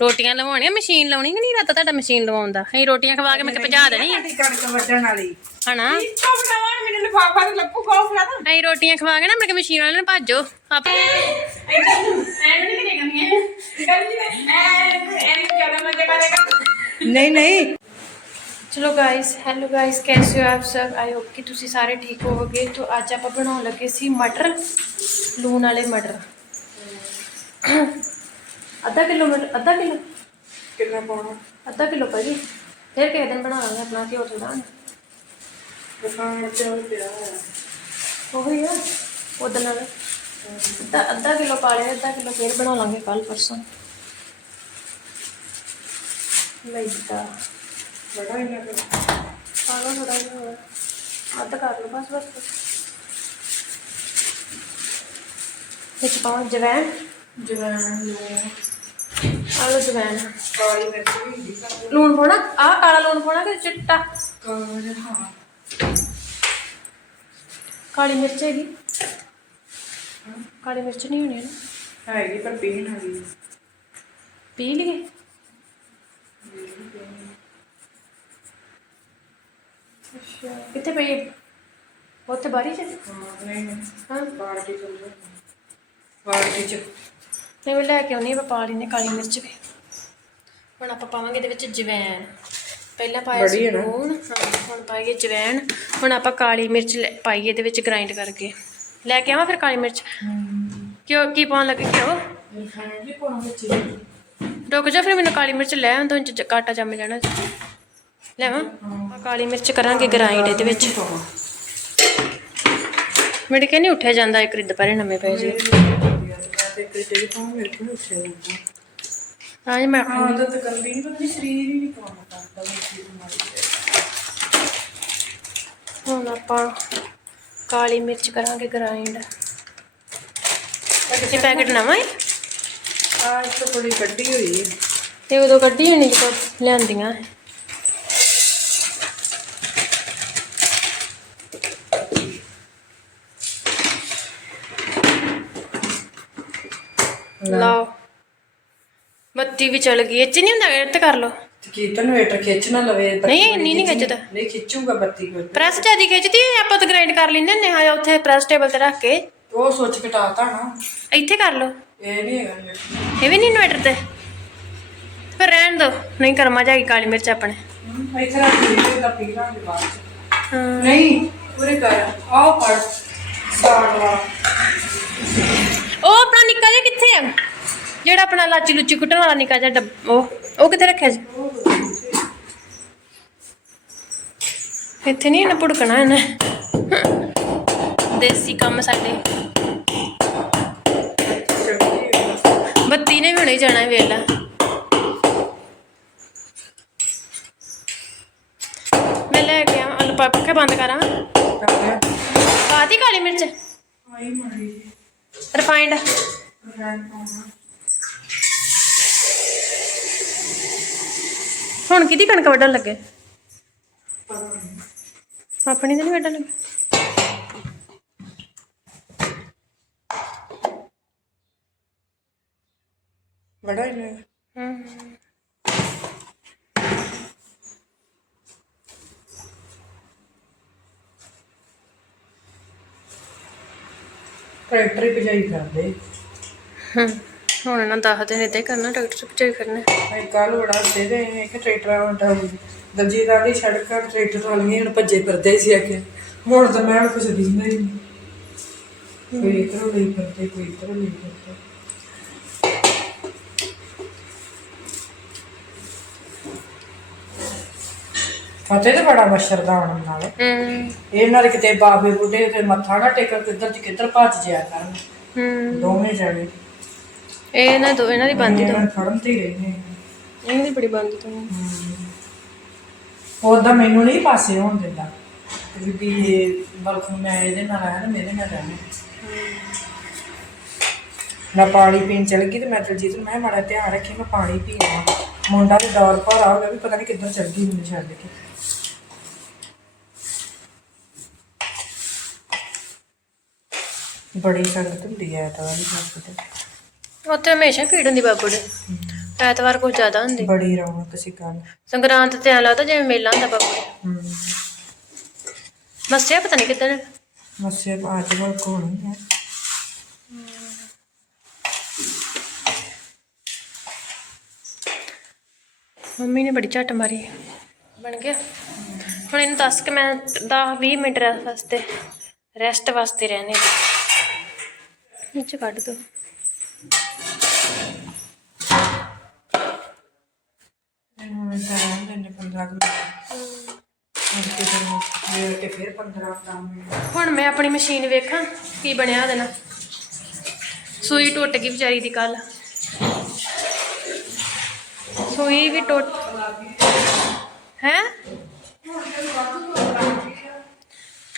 ਰੋਟੀਆਂ ਲਵਾਉਣੀਆਂ ਮਸ਼ੀਨ ਲਾਉਣੀ ਕਿ ਨਹੀਂ? ਰਾਤਾ ਤੁਹਾਡਾ ਮਸ਼ੀਨ ਲਵਾਉਣ ਦਾ। ਅਸੀਂ ਰੋਟੀਆਂ ਖਵਾ ਕੇ ਮੈਂ ਕਿ ਭਜਾ ਦੇਣੀ ਆ ਸਾਡੀ ਕਣਕ ਵੱਢਣ ਵਾਲੀ। ਹਨਾ? ਇੱਕੋ ਬਣਾਵਾਂ ਮੈਨੂੰ ਲਿਫਾਫਾ ਤੇ ਲੱਭੂ ਕੋਲ ਫੜਾ ਦਾਂ ਅਸੀਂ ਰੋਟੀਆਂ ਖਵਾ ਕੇ ਨਾ ਮੈਂ ਕਿ ਮਸ਼ੀਨ ਵਾਲੇ ਨੂੰ ਭਾਜੋ। ਆਪ ਨਹੀਂ ਨਹੀਂ ਚਲੋ ਗਾਇਸ ਹੈਲੋ ਗਾਇਸ ਕੈਸੇ ਹੋ ਆਪ ਸਭ? ਆਈ ਹੋਪ ਕਿ ਤੁਸੀਂ ਸਾਰੇ ਠੀਕ ਹੋਵੋਗੇ। तो ਅੱਜ ਆਪਾਂ ਬਣਾਉਣ ਲੱਗੇ ਸੀ ਮਟਰ ਲੂਣ ਵਾਲੇ ਮਟਰ। ਅੱਧਾ ਕਿਲੋ ਮਟਰ ਅੱਧਾ ਕਿਲੋ? ਕਿੰਨਾ ਪਾਉਣਾ? ਅੱਧਾ ਕਿਲੋ ਭਾਜੀ ਫਿਰ ਕਿਸੇ ਦਿਨ ਬਣਾਵਾਂਗੇ ਆਪਣਾ ਘਿਓ ਥੋੜਾ ਦੁਕਾਨ ਤੇ ਉਹ ਪਿਆ ਹੋਇਆ। ਉਹੀ ਆ ਉਹਦੇ ਨਾਲ। ਅੱਧਾ ਅੱਧਾ ਕਿਲੋ ਪਾ ਲਿਆ ਅੱਧਾ ਕਿਲੋ ਫਿਰ ਬਣਾ ਲਾਂਗੇ ਕੱਲ ਪਰਸੋਂ। ਲਈ ਦਿੱਤਾ ਬੜਾ ਇਹਨਾਂ ਦਾ ਪਾ ਲਓ ਥੋੜਾ ਜਿਹਾ ਹੋਰ ਅੱਧ ਕਰ ਲਓ ਬਸ ਬਸ ਵਿੱਚ ਪਾਉਣ ਜਵੈਣ। ਜਵਾਨ ਨੂੰ ਆ ਲਓ ਜਵੈਣ। ਕਾਲੀ ਮਿਰਚ ਵੀ ਹੁੰਦੀ ਤਾਂ ਲੂਣ ਪਾਉਣਾ? ਆ ਕਾਲਾ ਲੂਣ ਪਾਉਣਾ ਕਿ ਚਿੱਟਾ? ਕਾਲੀ ਹਾਂ ਕਾਲੀ ਮਿਰਚ ਹੈਗੀ। ਕਾਲੀ ਮਿਰਚ ਨਹੀਂ ਹੋਣੀ ਨਾ ਹੈਗੀ ਪਰ ਪੀਣ ਵਾਲੀ ਪੀ ਲਈਏ। ਅੱਛਾ ਕਿੱਥੇ ਪਈ? ਉੱਥੇ ਬਾਰੀ ਚ? ਹਾਂ ਨਹੀਂ ਹਾਂ। ਬਾਲਟੀ ਚਲ ਜਾ ਬਾਲਟੀ ਚ। ਨਹੀਂ ਮੈਂ ਲੈ ਕੇ ਆਉਣੀ ਆ ਪਾ ਲੈਨੇ ਕਾਲੀ ਮਿਰਚ ਵੀ। ਹੁਣ ਆਪਾਂ ਪਾਵਾਂਗੇ ਇਹਦੇ ਵਿੱਚ ਜਵੈਣ। ਪਹਿਲਾਂ ਪਾਇਆ ਸੀ ਨਾ। ਲੂਣ ਹਾਂ ਹੁਣ ਪਾਈਏ ਜਵੈਣ। ਹੁਣ ਆਪਾਂ ਕਾਲੀ ਮਿਰਚ ਪਾਈਏ ਇਹਦੇ ਵਿੱਚ ਗ੍ਰਾਈਂਡ ਕਰਕੇ। ਲੈ ਕੇ ਆਵਾਂ ਫਿਰ ਕਾਲੀ ਮਿਰਚ? ਕਿਉਂ ਕੀ ਪਾਉਣ ਲੱਗੇ ਕਿਉਂ? ਰੁਕ ਜਾ ਫਿਰ ਮੈਨੂੰ ਕਾਲੀ ਮਿਰਚ ਲੈ ਆਉਂ ਤੋਂ ਕਾਟਾ ਜੰਮ ਜਾਣਾ। ਲੈਵਾਂ ਆਹ ਕਾਲੀ ਮਿਰਚ ਕਰਾਂਗੇ ਗ੍ਰਾਈਂਡ ਇਹਦੇ ਵਿੱਚ। ਮੇਰੇ ਕੇ ਨਹੀਂ ਉੱਠਿਆ ਜਾਂਦਾ ਇੱਕ ਰਿੱਧ ਪਰੇ ਨਵੇਂ ਪਏ ਜੀ। ਤੇ ਕਿਤੇ ਪਾਉਂ ਮੇਰੇ ਕੋਲ ਉੱਠਿਆ ਜਾਂਦਾ। ਹਾਂ ਜੀ ਮੈਂ ਹਾਂ ਤਾਂ ਤਾਂ ਕਰਦੀ ਨਹੀਂ ਪਤਾ ਨੀ ਸਰੀਰ ਹੀ ਨਹੀਂ ਕੰਮ ਕਰਦਾ ਹੁਣ ਆਪਾਂ ਕਾਲੀ ਮਿਰਚ ਕਰਾਂਗੇ ਗ੍ਰਾਈਂਡ ਇਹ ਪੈਕਟ ਨਵਾਂ ਹੈ ਆ ਇਸ ਤੋਂ ਥੋੜੀ ਕੱਢੀ ਹੋਈ ਹੈ ਤੇ ਉਦੋਂ ਕੱਢੀ ਹੋਣੀ ਜਦੋਂ ਲਿਆਂਦੀਆਂ। ਲਓ। ਬੱਤੀ ਵੀ ਚਲ ਗਈ ਇਹ ਚ ਨਹੀਂ ਹੁੰਦਾ ਤੇ ਕਰ ਲਓ। ਤੇ ਕੀਰਤਨ ਵੇਟਰ ਖਿੱਚ ਨਾ ਲਵੇ ਬੱਤੀ ਨਹੀਂ, ਨਹੀਂ, ਨਹੀਂ ਖਿੱਚੀ- ਖਿੱਚਦਾ। ਨਹੀਂ ਖਿੱਚੂਗਾ ਬੱਤੀ ਕੋਈ। ਪ੍ਰੈਸ ਜਿਆਦੀ ਖਿੱਚਦੀ ਹੈ, ਆਪਾਂ ਤਾਂ ਗ੍ਰਾਈਂਡ ਕਰ ਲੈਂਦੇ ਨੇ ਹਾਂ ਉੱਥੇ ਪ੍ਰੈਸ ਟੇਬਲ ਤੇ ਰੱਖ ਕੇ। ਉਹ ਸੋਚ ਘਟਾਤਾ ਨਾ। ਇੱਥੇ ਕਰ ਲਓ। ਇਹ ਨਹੀਂ ਹੈਗਾ ਇਹ। ਇਹ ਵੀ ਨਹੀਂ ਇਨਵਰਟਰ ਤੇ। ਫਿਰ ਰਹਿਣ ਦੋ ਨਹੀਂ ਕਰਮਾ ਜਾਗੀ ਕਾਲੀ ਮਿਰਚ ਆਪਣੇ। ਹਮ, ਇੱਥੇ ਰੱਖ ਲਈ ਤਾਂ ਪੀ ਲਾਂਗੇ ਬਾਅਦ ਚ। ਹਾਂ। ਨਹੀਂ ਪੂਰੇ ਕਰ। ਆਓ ਪੜ ਸਾੜ ਵਾ ਉਹ ਆਪਣਾ ਨਿੱਕਾ ਜਿਹਾ ਕਿੱਥੇ ਆ? ਜਿਹੜਾ ਆਪਣਾ ਲਾਚੀ ਲੁੱਚੀ ਕੁੱਟਣ ਵਾਲਾ ਨਿੱਕਾ ਜਿਹਾ ਡੱਬ ਉਹ ਉਹ ਕਿੱਥੇ ਰੱਖਿਆ ਜੀ? ਇੱਥੇ ਨਹੀਂ ਇਹਨੇ ਭੁੜਕਣਾ ਇਹਨੇ। ਦੇਸੀ ਕੰਮ ਸਾਡੇ। ਬੱਤੀ ਨੇ ਵੀ ਹੁਣੇ ਜਾਣਾ ਹੈ ਵੇਲਾ ਮੈਂ ਲੈ ਕੇ ਆਵਾਂ ਆਲੂ ਪਾ ਕੇ ਬੰਦ ਕਰਾਂ। ਪਾਤੀ ਕਾਲੀ ਮਿਰਚ? ਆਈ ਮੜੀ ਰਿਫਾਈਂਡ ਹੁਣ ਕਿਹਦੀ ਕਣਕ ਵੱਢਣ ਲੱਗੇ? ਆਪਣੀ ਤਾਂ ਨਹੀਂ ਵੱਢਣ ਲੱਗੇ? ਬੜਾ ਹੀ। ਨੇ ਹਮ ਟਰੈਕਟਰ ਹੀ ਭਜਾਈ ਕਰਦੇ। ਹਮ ਹੁਣ ਇਹਨਾਂ ਦਸ ਦਿਨ ਏਦਾਂ ਹੀ ਕਰਨਾ ਡਾਕਟਰ ਸੇ ਪੁੱਛੇ ਕਰਨਾ। ਅਸੀਂ ਕੱਲ ਬੜਾ ਦੇ ਦੇ ਇੱਕ ਟਰੈਕਟਰ ਆਉਂਦਾ ਦਲਜੀ ਦਾ ਦੀ ਸੜਕ ਟਰੈਕਟਰ ਵਾਲ ਗਏ ਹੁਣ ਭੱਜੇ ਫਿਰਦੇ ਸੀ ਆਖੇ ਹੁਣ ਤਾਂ ਮੈਂ ਕੁਝ ਦਿਖਦਾ ਹੀ ਨਹੀਂ। ਕੋਈ ਇਧਰੋਂ ਲਈ ਫਿਰਦੇ ਕੋਈ ਇਧਰੋਂ ਲਈ ਫਿਰਦੇ। ਫਤਿਹ ਤੇ ਬੜਾ ਮੱਛਰਦਾਨ ਨਾਲ। ਇਹ ਨਾਲ ਕਿਤੇ ਬਾਬੇ ਬੁੱਢੇ ਤੇ ਮੱਥਾ ਨਾ ਟੇਕਣ ਕਿੱਧਰ ਚ ਕਿੱਧਰ ਭੱਜ ਜਿਆ ਕਰਨ। ਹਮ। ਦੋਵੇਂ ਜਾਣੇ। ਇਹ ਇਹਨਾਂ ਦੋ ਇਹਨਾਂ ਦੀ ਬੰਦੀ ਤੋਂ ਫੜਨ ਤੇ ਹੀ ਰਹਿੰਦੇ ਇਹਨਾਂ ਦੀ ਬੜੀ ਬੰਦੀ ਤੋਂ ਉਹਦਾ ਮੈਨੂੰ ਨਹੀਂ ਪਾਸੇ ਹੋਣ ਦਿੰਦਾ। ਵੀ ਵੀ ਇਹ ਬਲਕੋਂ ਮੈਂ ਇਹਦੇ ਨਾਲ ਆਇਆ ਨਾ ਮੇਰੇ ਨਾਲ ਰਹਿਣਾ। ਮੈਂ ਪਾਣੀ ਪੀਣ ਚਲ ਗਈ ਤੇ ਮੈਂ ਦਲਜੀਤ ਨੂੰ ਮੈਂ ਮਾੜਾ ਧਿਆਨ ਰੱਖੀ ਮੈਂ ਪਾਣੀ ਪੀਣਾ ਮੁੰਡਾ ਤੇ ਦੌਰ ਭਰਾ ਹੋ ਗਿਆ ਵੀ ਪਤਾ ਨਹੀਂ ਕਿੱਧਰ ਚਲ ਗਈ ਮੈਨੂੰ ਛੱਡ ਕੇ। ਬੜੀ ਸੰਗਤ ਹੁੰਦੀ ਹੈ ਤਾਂ ਵਾਲੀ ਹਸਪਤਾਲ ਉੱਥੇ ਹਮੇਸ਼ਾ ਭੀੜ ਹੁੰਦੀ ਬਾਬੂ ਦੇ ਐਤਵਾਰ ਕੁਝ ਜ਼ਿਆਦਾ ਹੁੰਦੇ। ਬੜੀ ਰੌਣਕ ਸੀ ਕੱਲ ਸੰਗਰਾਂਦ ਤੇ ਐਂ ਲੱਗਦਾ ਜਿਵੇਂ ਮੇਲਾ ਹੁੰਦਾ ਬਾਬੂ ਹੂੰ। ਮੱਸਿਆ ਪਤਾ ਨਹੀਂ ਕਿੱਦਣ ਮੱਸੇ ਅੱਜ ਵੱਲ ਕੋਣੀ ਹੈ। ਮੰਮੀ ਨੇ ਬੜੀ ਝੱਟ ਮਾਰੀ। ਬਣ ਗਿਆ। ਹੁਣ ਇਹਨੂੰ ਦੱਸ ਕੇ ਮੈਂ 10 20 ਮਿੰਟ ਰੈਸਟ ਵਾਸਤੇ ਰੈਸਟ ਵਾਸਤੇ ਰਹਿਣੇ ਨੀਚੇ ਕੱਢ ਦੋ। ਇਹਨੂੰ ਰਹਿਣ ਦਿੰਦੇ 15 ਮਿੰਟ। ਹੁਣ ਤੇ ਫਿਰ ਵੇਲ ਕੇ ਫਿਰ 15 ਕੰਮ ਹੁਣ ਮੈਂ ਆਪਣੀ ਮਸ਼ੀਨ ਵੇਖਾਂ ਕੀ ਬਣਿਆ ਉਹਦੇ ਨਾਲ। ਸੂਈ ਟੁੱਟ ਗਈ ਵਿਚਾਰੀ ਦੀ ਕੱਲ ਸੂਈ ਵੀ ਟੁੱਟ ਹੈ?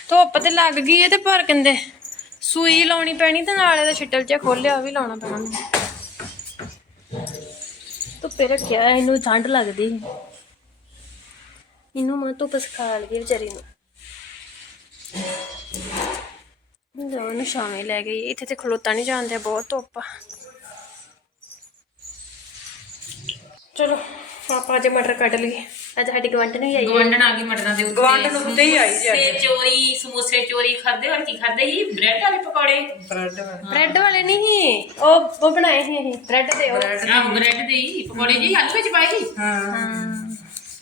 ਧੁੱਪ ਤੇ ਲੱਗ ਗਈ ਹੈ ਤੇ ਪਰ ਕਹਿੰਦੇ ਸੂਈ ਲਾਉਣੀ ਪੈਣੀ ਤੇ ਨਾਲੇ ਦਾ ਛਿੱਟਲ ਜਿਹਾ ਖੋਲਿਆ ਉਹ ਵੀ ਲਾਉਣਾ ਪੈਣਾ। ਮੈਨੂੰ ਧੁੱਪੇ ਰੱਖਿਆ, ਇਹਨੂੰ ਠੰਡ ਲੱਗਦੀ ਇਹਨੂੰ ਮੈਂ ਧੁੱਪ ਸਿਖਾ ਲਈਏ ਵਿਚਾਰੀ ਨੂੰ। ਲੋ ਨੂੰ ਸ਼ਾਮੇ ਲੈ ਗਈ। ਇੱਥੇ ਤੇ ਖਲੋਤਾ ਨਹੀਂ ਜਾਂਦੇ ਬਹੁਤ ਧੁੱਪ ਆ। ਚਲੋ। ਆਪਾਂ ਅੱਜ ਮਟਰ ਕੱਢ ਲਈਏ ਅੱਜ ਸਾਡੀ ਗਵੰਡ ਨਹੀਂ ਆਈ ਹੈ। ਗਵੰਡਣ ਆ ਗਈ ਮਟਰਾਂ ਦੇ ਉੱਤੇ। ਗਵਾਂਢਣ ਉੱਤੇ ਹੀ ਆਈ ਜੀ ਅੱਜ। ਸਮੋਸੇ ਚੋਰੀ ਸਮੋਸੇ ਚੋਰੀ ਖਾਦੇ ਹੋਰ ਕੀ ਖਾਦੇ ਸੀ ਬ੍ਰੈਡ ਵਾਲੇ ਪਕੌੜੇ। ਬ੍ਰੈਡ ਬ੍ਰੈਡ ਵਾਲੇ ਨਹੀਂ ਉਹ ਉਹ ਬਣਾਏ ਸੀ ਅਸੀਂ। ਬ੍ਰੈਡ ਦੇ ਉਹ। ਆਹ ਬ੍ਰੈਡ ਦੇ ਹੀ ਪਕੌੜੇ ਜੀ ਆਲੂ ਵਿੱਚ ਪਾਈ ਹਾਂ।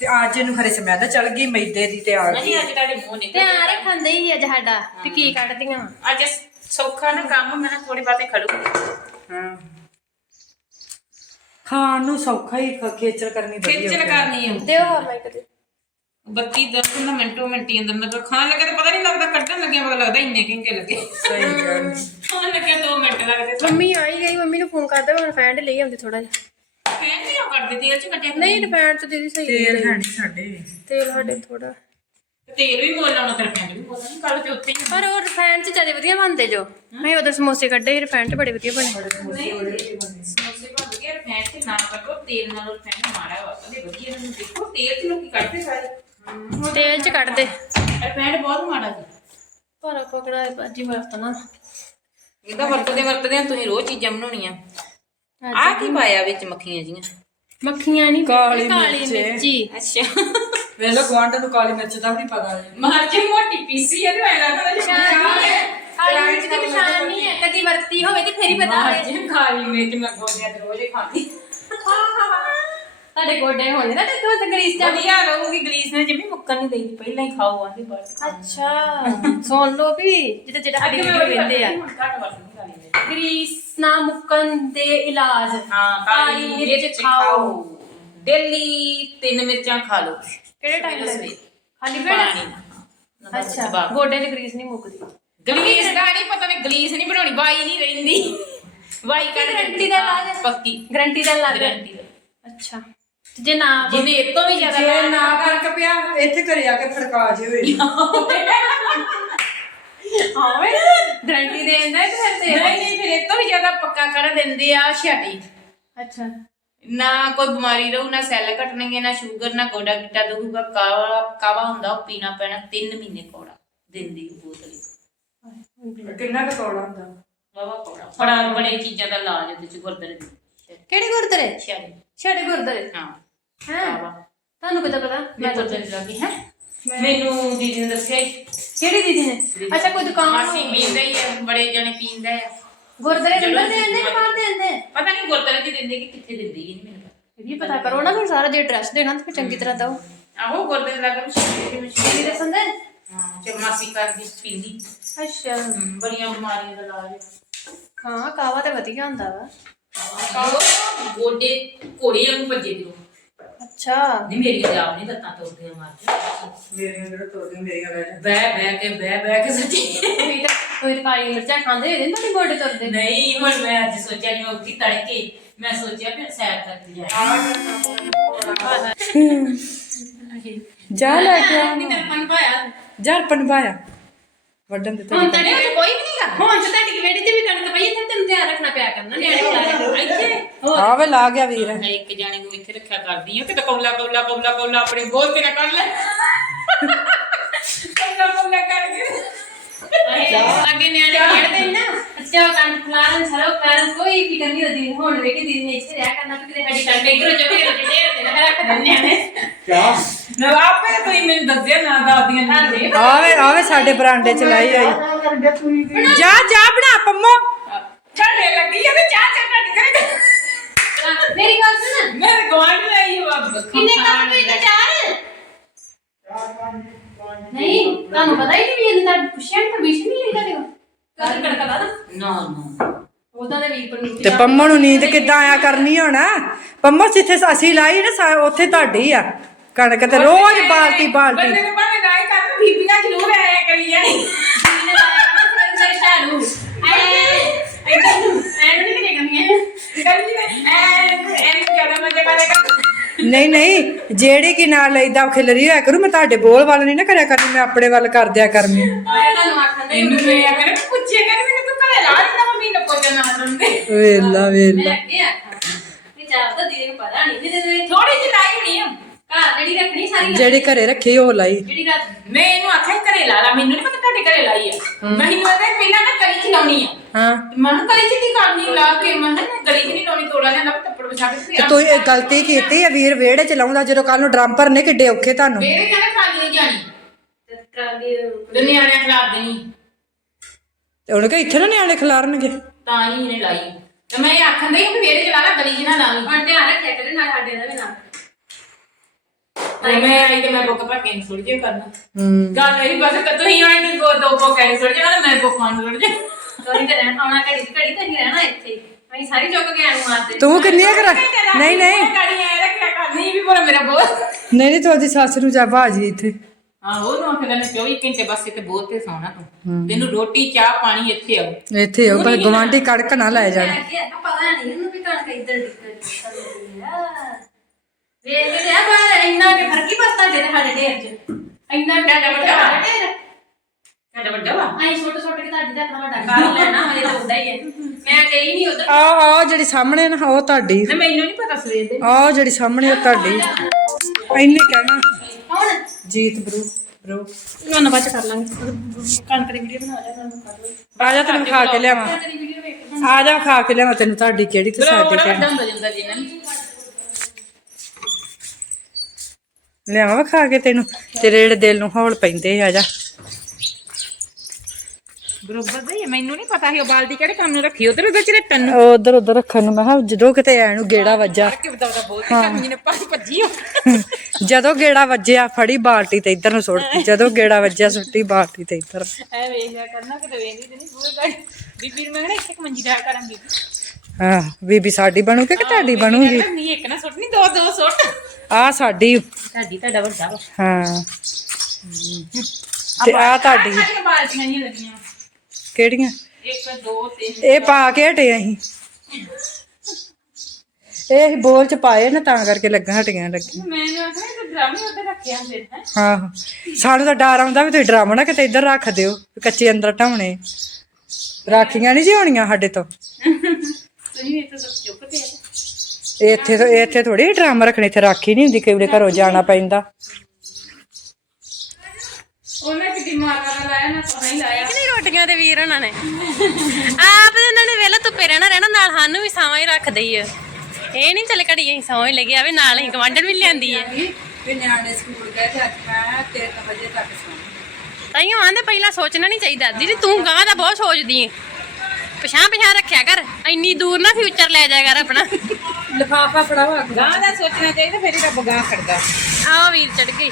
ਤੇ ਅੱਜ ਇਹਨੂੰ ਖਰੇ ਸਮੈਦ ਚਲ ਗਈ ਮੈਦੇ ਦੀ ਤੇ ਆ ਗਈ ਨਹੀਂ ਅੱਜ ਤੁਹਾਡੇ ਮੂੰਹ ਨਿਕਲ ਧਿਆਨ ਰੱਖਾਂਦੇ ਹੀ ਅੱਜ ਸਾਡਾ ਵੀ ਕੀ ਕੱਢਦੀਆਂ। ਵਾਂ। ਅੱਜ ਸੌਖਾ ਨਾ ਕੰਮ ਮੈਂ ਥੋੜੀ ਬਾਤੇ ਖੜੂ। ਹਾਂ। ਖਾਣ ਨੂੰ ਸੌਖਾ ਹੀ ਖ- ਖੇਚਲ ਕਰਨੀ ਵਧੀਆ ਖੇਚਲ। ਕਰਨੀ ਹੈ ਦਿਓ ਹੋਰ ਮਾਈਕ ਦੇ ਬੱਤੀ ਦਸ ਨਾ ਮਿੰਟੋ ਮਿੰਟੀ ਅੰਦਰ ਨਜ਼ਰ ਖਾਣ ਲੱਗੇ ਤਾਂ ਪਤਾ ਨਹੀਂ ਲੱਗਦਾ ਕੱਢਣ ਲੱਗਿਆ ਪਤਾ ਲੱਗਦਾ ਇੰਨੇ ਕਿੰਗੇ ਲੱਗੇ। ਸਹੀ ਗੱਲ। ਖਾਣ ਲੱਗੇ 2 ਮਿੰਟ ਲੱਗਦੇ। ਮੰਮੀ ਆਈ ਗਈ ਮੰਮੀ ਨੂੰ ਫੋਨ ਕਰਦੇ ਹੁਣ ਫੈਂਡ ਲਈ ਆਉਂਦੇ ਥੋੜਾ ਜਿਹਾ। ਫੇਰ ਨਹੀਂ ਉਹ ਕੱਢਦੇ ਤੇਲ ਚ ਕੱਢਿਆ ਨਹੀਂ ਰਿਫਾਈਂਡ ਚ ਦੀਦੀ ਸਹੀ ਤੇਲ ਹੈ ਨਹੀਂ। ਸਾਡੇ ਤੇਲ ਸਾਡੇ ਥੋੜਾ ਤੇਲ ਵੀ ਮੁੱਲ ਲਾਉਣਾ ਤੇਰੇ ਪਿੰਡ ਵੀ ਮੁੱਲ ਨਹੀਂ ਕੱਲ ਤੇ ਉੱਥੇ ਹੀ। ਪਰ ਉਹ ਰਿਫਾਈਂਡ ਚ ਜ਼ਿਆਦਾ ਵਧੀਆ ਬਣਦੇ ਜੋ। ਮੈਂ ਉਹਦੇ ਸਮੋਸੇ ਕੱਢੇ ਰਿਫਾਈਂਡ ਬੜੇ ਵਧੀਆ ਬਣੇ। ਸਮੋਸੇ ਬਣ ਤੇ ਨਾ ਕੱਢੋ ਤੇਲ ਨਾਲ ਰਿਫਾਈਂਡ ਮਾੜਾ ਵਾ ਉਹਦੇ ਵਧੀਆ ਨੂੰ ਦੇਖੋ ਤੇਲ ਚ ਲੋਕੀ ਕੱਢਦੇ ਸਾਰੇ। ਤੇਲ ਚ ਕੱਢਦੇ। ਰਿਫਾਈਂਡ ਬਹੁਤ ਮਾੜਾ ਜੀ ਪਰ ਆਪਾਂ ਕਿਹੜਾ ਭਾਜੀ ਵਰਤਣਾ। ਇਹਦਾ ਵਰਤਦੇ ਵਰਤਦੇ ਆ ਤੁਸੀਂ ਰੋਜ਼ ਚੀਜ਼ਾਂ ਬਣਾਉਣੀਆਂ। ਆ ਕੀ ਪਾਇਆ ਵਿੱਚ ਮੱਖੀਆਂ ਜੀਆਂ? ਮੱਖੀਆਂ ਨਹੀਂ ਕਾਲੀ ਕਾਲੀ ਮਿਰਚ। ਅੱਛਾ। ਵੇਖ ਲੋ ਗਵਾਂਢ ਨੂੰ ਕਾਲੀ ਮਿਰਚ ਦਾ ਵੀ ਨਹੀਂ ਪਤਾ। ਮਰਜ਼ੀ ਮੋਟੀ ਪੀਸੀ ਆ ਤੇ ਮੈਂ ਲੱਗਦਾ ਕਾਲੀ ਮਿਰਚ ਦੀ ਨਹੀਂ ਹੈ। ਕਦੀ ਵਰਤੀ ਹੋਵੇ ਤੇ ਫੇਰ ਹੀ ਪਤਾ ਹੋਵੇ ਮਰਜ਼ੀ ਖਾਲੀ ਮਿਰਚ ਮੈਂ ਗੋਲੀਆਂ ਤੇ ਰੋਜ਼ ਹੀ ਖਾਂਦੀ। ਤੁਹਾਡੇ ਗੋਡੇ ਹੋਣੇ ਨਾ ਤੇ ਤੂੰ ਗਰੀਸ ਜਾ ਵਧੀਆ ਰਹੂਗੀ ਗਲੀਸ ਨੇ ਜਿਵੇਂ ਮੁੱਕਣ ਨਹੀਂ ਦੇਈ ਪਹਿਲਾਂ ਹੀ ਖਾਓ ਆਂਦੇ ਬਸ। ਅੱਛਾ ਸੁਣ ਲਓ ਵੀ ਜਿੱਤੇ ਜਿਹੜਾ ਅੱਗੇ ਮੈਂ ਵਰਤਦੀ ਵੇਂਦੇ ਆ। ਹੁਣ ਘੱਟ ਵਰਤਦੀ ਖਾਲੀ ਮਿਰਚ। ਗਰੀਸ ਨਾ ਮੁੱਕਣ ਦੇ ਇਲਾਜ। ਹਾਂ ਕਾਲੀ ਮਿਰਚ ਖਾਓ। ਡੇਲੀ ਤਿੰਨ ਮਿਰਚਾਂ ਖਾ ਲਓ। ਕਿਹੜੇ ਟਾਈਮ ਸਵੇਰੇ। ਖਾਲੀ ਪੇਟ? ਅੱਛਾ ਗੋਡੇ ਦੀ ਗਰੀਸ ਨਹੀਂ ਮੁੱਕਦੀ। ਗਲੀਸ ਦਾ ਨਹੀਂ ਪਤਾ ਨਹੀਂ ਗਲੀਸ ਨਹੀਂ ਬਣਾਉਣੀ ਵਾਈ ਨਹੀਂ ਰਹਿੰਦੀ। ਵਾਈ ਕਰ ਗਰੰਟੀ ਦਾ ਹੈ। ਪੱਕੀ। ਗਰੰਟੀ ਦਾ ਗਰੰਟੀ ਦਾ ਅੱਛਾ। ਤੇ ਜੇ ਨਾ ਜਿਹਨੇ ਇਹ ਤੋਂ ਵੀ ਜ਼ਿਆਦਾ ਜੇ ਨਾ ਫ਼ਰਕ ਪਿਆ ਇੱਥੇ ਘਰੇ ਆ ਕੇ ਫੜਕਾ ਜੇ ਹੋਏ। ਆਵੇ ਗਰੰਟੀ ਦੇ ਦਿੰਦਾ ਹੈ ਤੇ ਫਿਰ ਤੇ ਨਹੀਂ ਨਹੀਂ ਫਿਰ ਇਹ ਤੋਂ ਵੀ ਜ਼ਿਆਦਾ ਪੱਕਾ ਕਰ ਦਿੰਦੇ ਆ ਛਾਤੀ। ਅੱਛਾ। ਨਾ ਕੋਈ ਬਿਮਾਰੀ ਰਹੂ ਨਾ ਸੈੱਲ ਘਟਣਗੇ ਨਾ ਸ਼ੂਗਰ ਨਾ ਗੋਡਾ ਗਿੱਟਾ ਦੁਖੂਗਾ ਕਾਵਾ ਕਾਵਾ ਹੁੰਦਾ ਉਹ ਪੀਣਾ ਪੈਣਾ 3 ਮਹੀਨੇ ਕੋੜਾ ਦਿਨ ਦੀ ਬੋਤਲ। ਕਿੰਨਾ ਕੁ ਕੌੜਾ ਹੁੰਦਾ? ਵਾਵਾ ਕੋੜਾ। ਬੜਾ ਬੜੇ ਚੀਜ਼ਾਂ ਦਾ ਇਲਾਜ ਉਹਦੇ ਚ ਗੁਰਦਰੇ ਦੀ ਕਿਹੜੇ ਗੁਰਦੁਆਰੇ? ਸ਼ਾਰੀ ਛੜੇ ਗੁਰਦੁਆਰੇ? ਹਾਂ। ਹੈ? ਤੁਹਾਨੂੰ ਕਿੱਦਾਂ ਪਤਾ? ਮੈਂ ਤਾਂ ਚੱਲ ਲੱਗੀ ਹੈ? ਮੈਨੂੰ ਦੀਦੀ ਨੇ ਦੱਸਿਆ ਹੀ। ਕਿਹੜੀ ਦੀਦੀ ਨੇ? ਅੱਛਾ ਕੋਈ ਦੁਕਾਨ ਮਾਸੀ ਪੀਂਦਾ ਹੀ ਆ ਬੜੇ ਜਣੇ ਪੀਂਦਾ ਆ। ਗੁਰਦੁਆਰੇ ਅੰਦਰ ਦੇ ਦਿੰਦੇ ਕਿ ਬਾਹਰ ਦੇ ਦਿੰਦੇ ਪਤਾ ਨਹੀਂ ਗੁਰਦੁਆਰੇ ਚ ਦਿੰਦੇ ਕਿ ਕਿੱਥੇ ਦਿੰਦੇ ਹੀ ਨਹੀਂ ਮੈਨੂੰ ਪਤਾ। ਇਹ ਵੀ ਪਤਾ ਕਰੋ ਨਾ ਫਿਰ ਸਾਰਾ ਜੇ ਐਡਰੈਸ ਦੇਣਾ ਤਾਂ ਫਿਰ ਚੰਗੀ ਤਰ੍ਹਾਂ ਦਓ। ਆਹੋ ਗੁਰਦੁਆਰੇ ਲੱਗਾ ਮਸ਼ੀਨ ਦੇ ਦੀਦੀ ਦੱਸਣ ਦੇ? ਹਾਂ ਤੇ ਮਾਸੀ ਕਰਦੀ ਪੀਂਦੀ ਅੱਛਾ ਹਮ, ਬੜੀਆਂ ਬਿਮਾਰੀਆਂ ਦਾ ਇਲਾਜ ਹੈ ਹਾਂ ਕਾਵਾ ਤੇ ਵਧੀਆ ਹੁੰਦਾ ਵਾ ਕਾਹੋ ਗੋਡੇ ਘੋੜੇ ਵਾਂਗੂ ਭੱਜੇ ਦਿਓ ਅੱਛਾ ਨਹੀਂ ਮੇਰੀ ਜਾਬ ਨਹੀਂ ਲੱਤਾਂ ਤੋੜਦੀਆਂ ਮਾਰ ਮੇਰੀਆਂ ਜਿਹੜਾ ਤੋੜੀਆਂ ਮੇਰੀਆਂ ਰਹਿ ਜਾਂਦੀਆਂ ਬਹਿ ਬਹਿ ਕੇ ਬਹਿ ਬਹਿ ਕੇ ਸੱਚੀ ਤੁਸੀਂ ਤਾਂ ਕੋਈ ਕਾਲੀ ਮਿਰਚਾਂ ਖਾਂਦੇ ਹੋਏ ਤੁਹਾਡੇ ਗੋਡੇ ਤੁਰਦੇ ਨਹੀਂ ਹੁਣ ਮੈਂ ਅੱਜ ਸੋਚਿਆ ਨਹੀਂ ਮੈਂ ਉੱਠੀ ਤੜਕੇ ਮੈਂ ਸੋਚਿਆ ਫਿਰ ਸੈਰ ਕਰਕੇ ਜਾ ਜਾ ਲੈ ਕੇ ਨਹੀਂ ਤੇਰੇ ਮਨ ਪਾਇਆ ਜਾ ਪਨਵਾਇਆ। ਵੱਡਨ ਦੇ ਹੁਣ ਤੇਰੇ ਵਿੱਚ ਕੋਈ ਵੀ ਨਹੀਂਗਾ ਹੁਣ ਤਾਂ ਤੁਹਾਡੀ ਵੇੜੀ ਤੇ ਵੀ ਕਣਕ ਪਈ ਇੱਥੇ ਤੈਨੂੰ ਧਿਆਨ ਰੱਖਣਾ ਪਿਆ ਕਰਨਾ ਨਿਆਣੇ ਬੁਲਾਏ ਇੱਥੇ। ਆਵੇ ਲਾ ਗਿਆ ਵੀਰ। ਮੈਂ ਇੱਕ ਜਾਣੇ ਨੂੰ ਇੱਥੇ ਰੱਖਿਆ ਕਰਦੀ ਹਾਂ ਕਿ ਤਾਂ ਕੌਲਾ ਕੌਲਾ ਕੌਲਾ ਕੌਲਾ ਆਪਣੇ ਗੋਲ ਤੇ ਨਾ ਕਰ ਲੈ। ਕੌਲਾ ਕੌਲਾ ਕਰਕੇ। ਅੱਗੇ ਨਿਆਣੇ ਖੇਡਦੇ ਨੇ ਨਾ। ਅੱਛਾ ਕੰਨ ਫਲਾਣ ਸਰੋ ਕਰਨ ਕੋਈ ਫਿਕਰ ਨਹੀਂ ਹੁੰਦੀ। ਹੁਣ ਵੇਖੀ ਦੀਦੀ ਨੇ ਇੱਥੇ ਰਹਿ ਕਰਨਾ ਕਿ ਸਾਡੀ ਕੰਨ ਇਧਰੋਂ ਚੁੱਕ ਕੇ ਜਿਹੜੇ ਦੇ ਨਾ। ਰੱਖ ਦਿੰਦੇ ਨੇ। ਨਾ ਆਪੇ ਤੁਸੀਂ ਮੈਨੂੰ ਦੱਸਿਆ ਨਾ ਦਾਦੀਆਂ ਨੇ। ਆਵੇ ਆਵੇ ਸਾਡੇ ਬਰਾਂਡੇ ਚ ਲਾਈ ਹੋਈ। ਜਾ ਜਾ ਬਣਾ ਪੰਮੋ। ਛੱਡੇ ਲੱਗੀ ਆ ਤੇ ਚਾਹ ਚਾਹ ਕੱਟ ਕੇ ਮੇਰੀ ਗੱਲ ਸੁਣ। ਮੇਰੇ ਗਵਾਂਢ ਲਈ ਹੋ ਅਬ ਕਿੰਨੇ ਕੱਪ ਪੀ ਤੇ ਚਾਰ? ਨਹੀਂ ਤੁਹਾਨੂੰ ਪਤਾ ਹੀ ਨਹੀਂ ਵੀ ਇਹਨੇ ਤਾਂ ਪੁੱਛਿਆ ਨਹੀਂ ਪਰਮਿਸ਼ਨ ਨਹੀਂ ਲਈ ਤੁਹਾਡੇ ਕੋਲ ਕਦਰ ਕੜਕਾ ਲਾ ਨਾ ਨਾ ਨਾ ਉਦਾਂ ਦੇ ਵੀਰ ਪਰ ਤੇ ਪੰਮੋ ਨੂੰ ਨੀਂਦ ਕਿੱਦਾਂ ਆਇਆ ਕਰਨੀ ਹੁਣ ਪੰਮੋ ਜਿੱਥੇ ਅਸੀਂ ਲਾਈ ਨਾ ਸਾ- ਉੱਥੇ ਤੁਹਾਡੀ ਆ ਕਣਕ ਤੇ ਰੋਜ਼ ਬਾਲਟੀ ਬਾਲਟੀ ਬੰਦੇ ਨੂੰ ਭਾਵੇਂ ਨਾ ਹੀ ਕਰਨ ਬੀਬੀਆਂ ਜ਼ਰੂਰ ਆਇਆ ਕਰੀ ਜਾਣੀ ਝਾੜੂ ਐ ਐ ਨੂੰ ਐ ਨਹੀਂ ਕਿਤੇ ਕਰਨੀਆਂ ਕਰੀ ਨੇ ਐ ਐ ਜ਼ਿਆਦਾ ਮਜ਼ੇ ਕਰੇਗਾ ਨਹੀਂ ਨਹੀਂ ਜਿਹੜੀ ਕਿ ਨਾਲ ਲਈਦਾ ਖਿਲਰੀ ਹੋਇਆ ਕਰੂ ਮੈਂ ਤੁਹਾਡੇ ਬੋਲ ਵੱਲ ਨਹੀਂ ਨਾ ਕਰਿਆ ਕਰਨੀ ਮੈਂ ਆਪਣੇ ਵੱਲ ਕਰ ਦਿਆ ਕਰਨੀ। ਆਇਆ ਤੁਹਾਨੂੰ ਆਖਣ ਦੇ ਇਹਨੂੰ ਮੈਂ ਅਗਰ ਪੁੱਛੇ ਕਰ ਮੈਨੂੰ ਤੂੰ ਘਰੇ ਲਾ ਦਿੰਦਾ ਮੰਮੀ ਨੂੰ ਪੁੱਛਣ ਨਾ ਦਿੰਦੇ ਵੇਲਾ ਵੇਲਾ। ਮੈਂ ਅੱਗੇ ਆਖਾਂ ਇਹ ਚਾਹ ਤਾਂ ਦੀਦੀ ਨੂੰ ਪਤਾ ਨਹੀਂ ਤੇ ਤੇ ਥੋੜੀ ਜਿਹੀ ਲਾਈ ਹੋਣੀ ਆ। ਘਰ ਜਿਹੜੀ ਰੱਖਣੀ ਸਾਰੀ ਜਿਹੜੀ ਘਰੇ ਰੱਖੀ ਉਹ ਲਾਈ। ਜਿਹੜੀ ਰਾਤ ਮੈਂ ਇਹਨੂੰ ਆਖਿਆ ਘਰੇ ਲਾ ਲਾ ਮੈਨੂੰ ਨਹੀਂ ਪਤਾ ਤੁਹਾਡੇ ਘਰੇ ਲਾਈ ਆ। ਮੈਨੂੰ ਇਹਦੇ ਪਹਿਲਾਂ ਨਾ ਗਲੀ ਚ ਲਾਉਣੀ ਆ। ਹਾਂ। ਮੈਂ ਕਿਹਾ ਗਲੀ ਚ ਕਰਨੀ ਲਾ ਕੇ ਮੈਂ ਕਿਹਾ ਗਲੀ ਚ ਨਹੀਂ ਲਾਉਣੀ ਤੋੜਾ ਲੈਣਾ ਟੱਪੜ ਵਿਛਾ ਕੇ ਤੇ ਤੂੰ ਇਹ ਗਲਤੀ ਕੀਤੀ ਆ ਵੀਰ ਵਿਹੜੇ ਚ ਲਾਉਂਦਾ ਜਦੋਂ ਕੱਲ ਨੂੰ ਡਰਮ ਭਰਨੇ ਕਿੱਡੇ ਔਖੇ ਤੁਹਾਨੂੰ? ਮੇਰੇ ਕਹਿੰਦਾ ਖਾਲੀ ਨਹੀਂ ਜਾਣੀ। ਦੁਨੀਆ ਖਿਲਾਫ ਦੇਣੀ। ਤੇ ਉਹਨੇ ਕਿ ਇੱਥੇ ਨਾ ਨਿਆਣੇ ਖਿਲਾਰਨਗੇ। ਤਾਂ ਨਹੀਂ ਇਹਨੇ ਲਾਈ। ਤੇ ਮੈਂ ਇਹ ਆਖਣ ਡਈ ਵੀ ਮੇਰੇ ਚ ਲਾ ਲਾ ਗਲੀ ਚ ਨਾ ਲਾਵੀਂ ਹੁਣ ਧਿਆਨ ਰੱਖਿਆ ਕਰੇ ਨਾਲ ਸਾਡੇ ਦਾ ਵੀ ਨਾ ਤੇ ਮੈਂ ਆਈ ਤੇ ਮੈਂ ਬੁੱਕ ਭਰ ਕੇ ਸੁਣ ਜੇ ਕਰਨਾ। ਹੂੰ। ਗੱਲ ਇਹ ਬਸ ਕਿ ਤੁਸੀਂ ਆਏ ਤੇ ਦੋ ਦੋ ਬੁੱਕ ਐ ਸੁਣ ਜੇ ਮੈਂ ਬੁੱਕ ਖਾਣ ਸੁਣ ਜੇ ਕੋਈ ਤੇ ਰਹਿਣਾ ਆਉਣਾ ਘੜੀ ਦੀ ਘੜੀ ਤੇ ਹੀ ਰਹਿਣਾ ਇੱਥੇ। ਹੀ। ਅਸੀਂ ਸਾਰੀ ਚੁੱਕ ਕੇ ਆਣੂ ਮਾਰਦੇ ਤੂੰ ਕਿੰਨੀਆਂ ਕਰ ਨਹੀਂ ਨਹੀਂ। ਗਾੜੀ ਐ ਰੱਖਿਆ ਕਰਨੀ ਵੀ ਪਰ ਮੇਰਾ ਬਹੁਤ ਨਹੀਂ ਨਹੀਂ ਤੂੰ ਉਹਦੀ ਸੱਸ ਨੂੰ ਜਾ ਬਾਜੀ ਇੱਥੇ। ਆਹੋ ਉਹ ਆਖਦਾ ਮੈਂ 24 ਘੰਟੇ ਬਸ ਇੱਥੇ ਬੋਲ ਤੇ ਸੌਣਾ ਤੂੰ। ਤੈਨੂੰ ਰੋਟੀ ਚਾਹ ਪਾਣੀ ਇੱਥੇ ਆਉ ਇੱਥੇ ਉਹ ਭਾਈ ਗਵਾਂਢੀ ਕੜਕ ਨਾ ਲੈ ਜਾਣ। ਪਤਾ ਨਹੀਂ ਇਹਨੂੰ ਵੀ ਕਣਕ ਇੱਧਰ ਦਿੱਕਤ ਵੇਖ ਕੇ ਆ ਪਰ ਇੰਨਾ ਕਿ ਫ਼ਰਕ ਹੀ ਪਸਤਾ ਜਿਹੜੇ ਸਾਡੇ ਢੇਰ ਚ। ਇੰਨਾ ਤੁਹਾਡਾ ਵੱਡਾ? ਢੇਰ ਸਾਡਾ ਵੱਡਾ ਵਾ? ਅਸੀਂ ਛੋਟੇ ਛੋਟੇ ਕਿ ਤੁਹਾਡੀ ਦਾ ਆਪਣਾ ਵੱਡਾ ਕਰ ਲੈਣਾ ਹਜੇ ਤਾਂ ਹੁੰਦਾ ਹੀ ਹੈ ਮੈਂ ਗਈ ਨਹੀਂ ਉਧਰ। ਆ ਆ ਜਿਹੜੀ ਸਾਹਮਣੇ ਨਾ ਉਹ ਤੁਹਾਡੀ। ਨਾ ਮੈਨੂੰ ਨਹੀਂ ਪਤਾ ਸਵੇਰ ਦੇ। ਆ ਜਿਹੜੀ ਸਾਹਮਣੇ ਉਹ ਤੁਹਾਡੀ। ਇੰਨੇ ਕਹਿਣਾ। ਹੁਣ ਜੀਤ ਬਰੂ ਬਰੂ। ਤੁਹਾਨੂੰ ਬਾਅਦ ਚ ਕਰ ਲਾਂਗੇ। ਕਣਕ ਦੀ ਵੀਡੀਓ ਬਣਾ ਲਿਆ ਤੁਹਾਨੂੰ ਕਰ ਲਓ ਆ ਜਾ ਤੈਨੂੰ ਖਾ ਕੇ ਲਿਆਵਾਂ। ਤੇਰੀ ਵੀਡੀਓ ਵੇਖ ਕੇ ਆ ਜਾ ਖਾ ਕੇ ਲਿਆਵਾਂ ਤੈਨੂੰ ਤੁਹਾਡੀ ਕਿਹੜੀ ਤੇ ਸਾਡੀ ਬੜਾ ਕਿਹੜੀ। ਵੱਡਾ ਹੁੰਦਾ ਜਾਂਦਾ ਜੀ ਨਾ। ਲਿਆਵਾਂ ਖਾ ਕੇ ਤੈਨੂੰ। ਤੇਰੇ ਜਿਹੜੇ ਦਿਲ ਨੂੰ ਹੌਲ ਪੈਂਦੇ ਆ ਜਾ। ਬਰੋਬਰ ਦਾ ਹੀ ਹੈ, ਮੈਨੂੰ ਨਹੀਂ ਪਤਾ ਸੀ ਉਹ ਬਾਲਦੀ ਕਿਹੜੇ ਕੰਮ ਨੂੰ ਰੱਖੀ ਉਧਰ ਉਧਰ ਚ ਟੰਨ ਉਧਰ ਉਧਰ ਰੱਖਣ ਨੂੰ ਮੈਂ ਕਿਹਾ ਜਦੋਂ ਕਿਤੇ ਐ ਨੂੰ ਗੇੜਾ ਵੱਜਾ। ਕੇ ਬਤਾ ਬਤਾ ਬੋਲ ਕੇ ਕੰਮ ਜੀ ਨੇ ਪਾਸ ਭੱਜੀ ਹੋ। ਜਦੋਂ ਗੇੜਾ ਵੱਜਿਆ ਫੜੀ ਬਾਲਟੀ ਤੇ ਇੱਧਰ ਨੂੰ ਸੁੱਟਤੀ ਜਦੋਂ ਗੇੜਾ ਵੱਜਿਆ ਸੁੱਟੀ ਬਾਲਟੀ ਤੇ ਇੱਧਰ। ਐ ਵੇਖ ਲਿਆ ਕਰਨਾ ਕਿਤੇ ਵੇਖਦੀ ਤੇ ਨਹੀਂ ਪੂਰੇ ਗਾੜੀ ਬੀਬੀ ਨੂੰ ਮੈਂ ਕਹਿੰਦਾ ਇੱਕ ਮੰਜੀ ਦਾ ਕਰਾਂਗੀ ਹਾਂ ਬੀਬੀ ਸਾਡੀ ਬਣੂਗੀ ਕਿ ਤੁਹਾਡੀ ਬਣੂਗੀ? ਨਹੀਂ ਇੱਕ ਨਾ ਸੁੱਟਣੀ ਦੋ ਦੋ ਸੁੱਟ। ਆ ਸਾਡੀ। ਤੁਹਾਡੀ ਤੁਹਾਡਾ ਵੱਡਾ ਵਾ। ਹਾਂ। ਤੇ ਆ ਤੁਹਾਡੀ। ਸਾਡੀਆਂ ਬਾਲਟੀਆਂ ਨਹੀਂ ਲੱਗੀਆਂ। ਕਿਹੜੀਆਂ? ਇਹ ਪਾ ਕੇ ਹਟੇ ਅਸੀਂ। ਇਹ ਅਸੀਂ ਬੋਲ ਚ ਪਾਏ ਨਾ ਤਾਂ ਕਰਕੇ ਲੱਗਾ ਹਟੀਆਂ ਲੱਗੀ। ਮੈਂ ਨਾ ਕਿਹਾ ਤੇ ਡਰਾਮੇ ਉੱਤੇ ਰੱਖਿਆ ਫਿਰ ਹੈ। ਹਾਂ ਸਾਨੂੰ ਤਾਂ ਡਰ ਆਉਂਦਾ ਵੀ ਤੁਸੀਂ ਡਰਾਮਾ ਨਾ ਕਿਤੇ ਇੱਧਰ ਰੱਖ ਦਿਓ ਵੀ ਕੱਚੇ ਅੰਦਰ ਢਾਉਣੇ। ਰਾਖੀਆਂ ਨਹੀਂ ਜੀ ਹੋਣੀਆਂ ਸਾਡੇ ਤੋਂ। ਤੁਸੀਂ ਇਹ ਤਾਂ ਸਭ ਇੱਥੇ ਇੱਥੇ ਥੋੜੀ ਡਰਾਮਾ ਰੱਖਣੇ ਇੱਥੇ ਰਾਖੀ ਨਹੀਂ ਹੁੰਦੀ ਕਈ ਵੇਲੇ ਘਰੋਂ ਜਾਣਾ ਪੈਂਦਾ। ਕਿਤੇ ਮਾਤਾ ਦਾ ਲਾਇਆ ਨਾ ਤਾਂ ਹੀ ਲਾਇਆ। ਨਹੀਂ ਰੋਟੀਆਂ ਤੇ ਵੀਰ ਉਹਨਾਂ ਨੇ? ਆਪ ਤੇ ਉਹਨਾਂ ਨੇ ਵੇਲਾ ਧੁੱਪੇ ਰਹਿਣਾ ਰਹਿਣਾ ਨਾਲ ਸਾਨੂੰ ਵੀ ਸਾਵਾਂ ਹੀ ਰੱਖਦੇ ਹੀ ਆ ਇਹ ਨਹੀਂ ਚੱਲ ਘੜੀ ਅਸੀਂ ਸਾਵਾਂ ਹੀ ਲੈ ਕੇ ਆਵੇ ਨਾਲ ਅਸੀਂ ਗਵਾਂਢਣ ਵੀ ਲਿਆਂਦੀ ਹੈ ਵੀ ਨਿਆਣੇ ਸਕੂਲ ਗਏ ਤੇ ਅੱਜ ਮੈਂ 3 ਵਜੇ ਤੱਕ ਸੌਂ। ਤਾਈਓ ਆਂਦੇ ਪਹਿਲਾਂ ਸੋਚਣਾ ਨਹੀਂ ਚਾਹੀਦਾ। ਦੀਦੀ ਤੂੰ ਗਾਂ ਦਾ ਬਹੁਤ ਸੋਚਦੀ ਏ। ਪਛਾਂ ਪਛਾਂ ਰੱਖਿਆ ਕਰ ਇੰਨੀ ਦੂਰ ਨਾ ਫਿਊਚਰ ਲੈ ਜਾ ਕਰ ਆਪਣਾ। ਲਿਫਾਫਾ ਫੜਾਵਾ ਗਾਂ ਦਾ। ਸੋਚਣਾ ਚਾਹੀਦਾ ਫਿਰ ਹੀ ਰੱਬ ਗਾਂ ਖੜਦਾ। ਆਹ ਵੀਰ ਚੜ ਗਈ।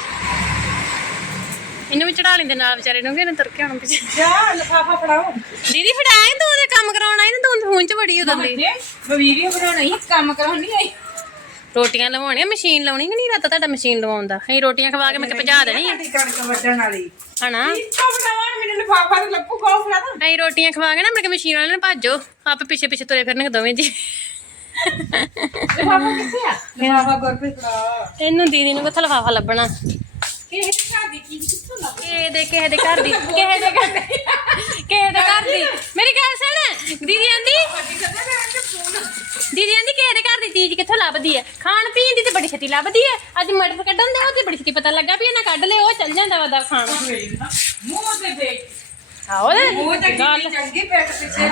ਇਹਨੂੰ ਵੀ ਚੜਾ ਲੈਂਦੇ ਨਾਲ ਵਿਚਾਰੇ ਨੂੰ ਕਿ ਇਹਨੇ ਤੁਰ ਕੇ ਆਉਣਾ ਪਿੱਛੇ। ਜਾ ਲਿਫਾਫਾ ਫੜਾਓ। ਦੀਦੀ ਫੜਾਏ ਤੂੰ ਉਹਦੇ ਕੰਮ ਕਰਾਉਣਾ ਆਈ ਨਾ ਤੂੰ ਫੋਨ 'ਚ ਬੜੀ ਉਦੋਂ ਦੀ ਮੈਂ ਵੀਡੀਓ ਬਣਾਉਣਾ ਕੰਮ ਕਰਾਉਣੀ ਆਈ। ਰੋਟੀਆਂ ਲਵਾਉਣੀਆਂ ਮਸ਼ੀਨ ਲਾਉਣੀ ਕਿ ਨਹੀਂ? ਰਾਤ ਤੁਹਾਡਾ ਮਸ਼ੀਨ ਲਵਾਉਂਦਾ ਅਸੀਂ ਰੋਟੀਆਂ ਖਵਾ ਕੇ ਮੈਂ ਕਿ ਭਜਾ ਦੇਣੀ ਆ ਕਣਕ ਵੱਢਣ ਵਾਲੀ। ਹਨਾ? ਇੱਥੋਂ ਬਣਾਉਣ ਮੈਨੂੰ ਲਿਫਾਫਾ ਤੇ ਲੱਪੂ ਕੋਲ ਫੜਾ ਦੋ ਅਸੀਂ ਰੋਟੀਆਂ ਖਵਾ ਕੇ ਨਾ ਮੈਂ ਕਿ ਮਸ਼ੀਨ ਵਾਲੇ ਨੇ ਭਾਜੋ। ਆਪੇ ਪਿੱਛੇ ਪਿੱਛੇ ਤੁਰੇ ਫਿਰਨਗੇ ਦੋਵੇਂ ਜੀ। ਲਿਫਾਫਾ ਕਿੱਥੇ ਆ? ਲਿਫਾਫਾ ਗੁਰਪ੍ਰੀਤ ਫੜਾ ਤੈਨੂੰ ਦੀਦੀ ਨੂੰ ਕਿੱਥੋਂ ਲਫਾਫਾ ਲੱਭਣਾ? ਦੀ ਕਿਸੇ ਦੇ ਕਿਸੇ ਦੇ ਘਰ ਦੀ ਕਿਸੇ ਦੇ ਘਰ ਕਿਸੇ ਦੇ ਘਰ ਦੀ। ਮੇਰੀ ਗੱਲ ਸੁਣ ਦੀਦੀ ਆਂਦੀ ਦੀਦੀ ਆਂਦੀ ਕਿਸੇ ਦੇ ਘਰ ਦੀ ਚੀਜ਼ ਕਿੱਥੋਂ ਲੱਭਦੀ ਹੈ ਖਾਣ ਪੀਣ ਦੀ ਤੇ ਬੜੀ ਛੇਤੀ ਲੱਭਦੀ ਹੈ ਅੱਜ ਮਟਰ ਕੱਢਣ ਦੇ ਉਹ ਤੇ ਬੜੀ ਛੇਤੀ ਪਤਾ ਲੱਗਾ ਵੀ ਇਹਨਾਂ ਕੱਢ ਲਏ ਉਹ ਚੱਲ ਜਾਂਦਾ ਵਾ ਦਾ ਖਾਣ। ਮੂੰਹ ਤੇ ਦੇਖ। ਆਹੋ ਤੇ ਉਹ ਤਾਂ ਗੱਲ ਚੰਗੀ ਪੈਟ ਪਿੱਛੇ।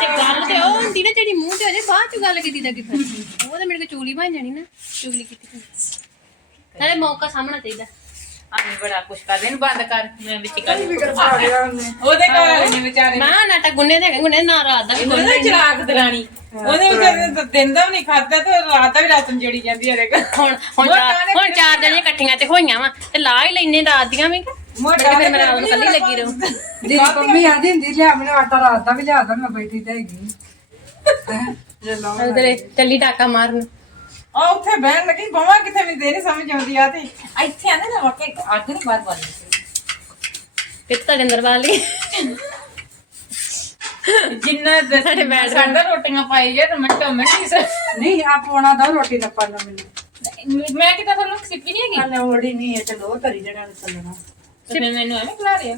ਤੇ ਗੱਲ ਤੇ ਉਹ ਹੁੰਦੀ ਨਾ ਜਿਹੜੀ ਮੂੰਹ ਤੇ ਹੋ ਜੇ ਬਾਅਦ ਚ ਗੱਲ ਕੀਤੀ ਦਾ ਉਹ ਤੇ ਮੇਰੇ ਕੋ ਚੂਲੀ ਬਣ ਜਾਣੀ ਨਾ। ਕੀਤੀ। ਨਾਲੇ ਮੌਕਾ ਸਾਹਮਣਾ ਚਾਹੀਦਾ। ਆਨੀ ਬੜਾ ਕੁਛ ਕਰਦੇ ਇਹਨੂੰ ਬੰਦ ਕਰ। ਮੈਂ ਵਿੱਚ ਕਰ ਫਿਕਰ ਪਾ ਗਿਆ ਉਹਨੇ। ਉਹਦੇ ਘਰ ਵਾਲੇ ਨੇ ਵਿਚਾਰੇ ਮੈਂ ਨਾਟਕ ਗੁੰਨੇ ਦੇ ਹੈਗੇ ਗੁੰਨੇ ਨਾ ਰਾਤ ਦਾ ਵੀ ਉਹਨੇ ਗੁੰਨੇ ਨਾ। ਚਰਾਗ ਦਰਾਣੀ। ਉਹਦੇ ਵਿਚਾਰੇ ਨੇ ਤਾਂ ਦਿਨ ਦਾ ਵੀ ਨਹੀਂ ਖਾਦਾ ਤੇ ਰਾਤ ਦਾ ਵੀ ਰਾਤਨ ਜੜੀ ਜਾਂਦੀ ਹੈ ਦੇਖ ਹੁਣ ਹੁਣ ਚਾਰ ਹੁਣ ਚਾਰ ਜਣੀਆਂ ਇਕੱਠੀਆਂ ਤੇ ਹੋਈਆਂ ਵਾ ਤੇ ਲਾ ਹੀ ਲੈਨੇ ਰਾਤ ਦੀਆਂ ਵੀ ਕਿ? ਮੋਟਾ ਫਿਰ ਮੈਂ ਰਾਤ ਨੂੰ ਕੱਲੀ ਲੱਗੀ ਰਹੂੰ। ਦੀਦੀ ਮੰਮੀ ਆਂਦੀ ਹੁੰਦੀ ਲਿਆ ਮੈਨੂੰ ਆਟਾ ਰਾਤ ਦਾ ਵੀ ਲਿਆ ਦੋ ਮੈਂ ਬੈਠੀ ਤੇ ਹੈਗੀ। ਹੈਂ, ਜੇ ਲਾਉਣ ਉਧਰੇ ਚੱਲੀ ਟਾਕਾ ਮਾਰਨ। ਆ ਉੱਥੇ ਬਹਿਣ ਲੱਗੀ ਬਵਾ ਕਿੱਥੇ ਮੈਨੂੰ ਦੇ ਨਹੀਂ ਸਮਝ ਆਉਂਦੀ ਆ ਤੇ। ਇੱਥੇ ਆਂਦੇ ਨਾ ਵਾਕੇ ਅੱਗ ਨਹੀਂ ਬਾਰ ਬਾਰ ਤੇ ਤੁਹਾਡੇ ਅੰਦਰ ਵਾਲੀ ਜਿੰਨਾ ਸਾਡੇ ਬੈਠ ਸਾਡਾ ਰੋਟੀਆਂ ਪਾਈ ਜੇ ਤੇ ਮਿੰਟੋ ਸਰ ਨਹੀਂ ਆ ਪੋਣਾ ਦੋ ਰੋਟੀ ਨਾ ਪਾਣਾ ਮੈਨੂੰ। ਮੈਂ ਕਿਤਾ ਤੁਹਾਨੂੰ ਸਿੱਪੀ ਨਹੀਂ ਹੈਗੀ? ਨਾਲੇ ਓੜੀ ਨਹੀਂ ਹੈ ਚਲੋ ਧਰੀ ਜਣਾ ਚੱਲਣਾ। ਤੇ ਫਿਰ ਮੈਨੂੰ ਐਵੇਂ ਖਲਾ ਰਿਆ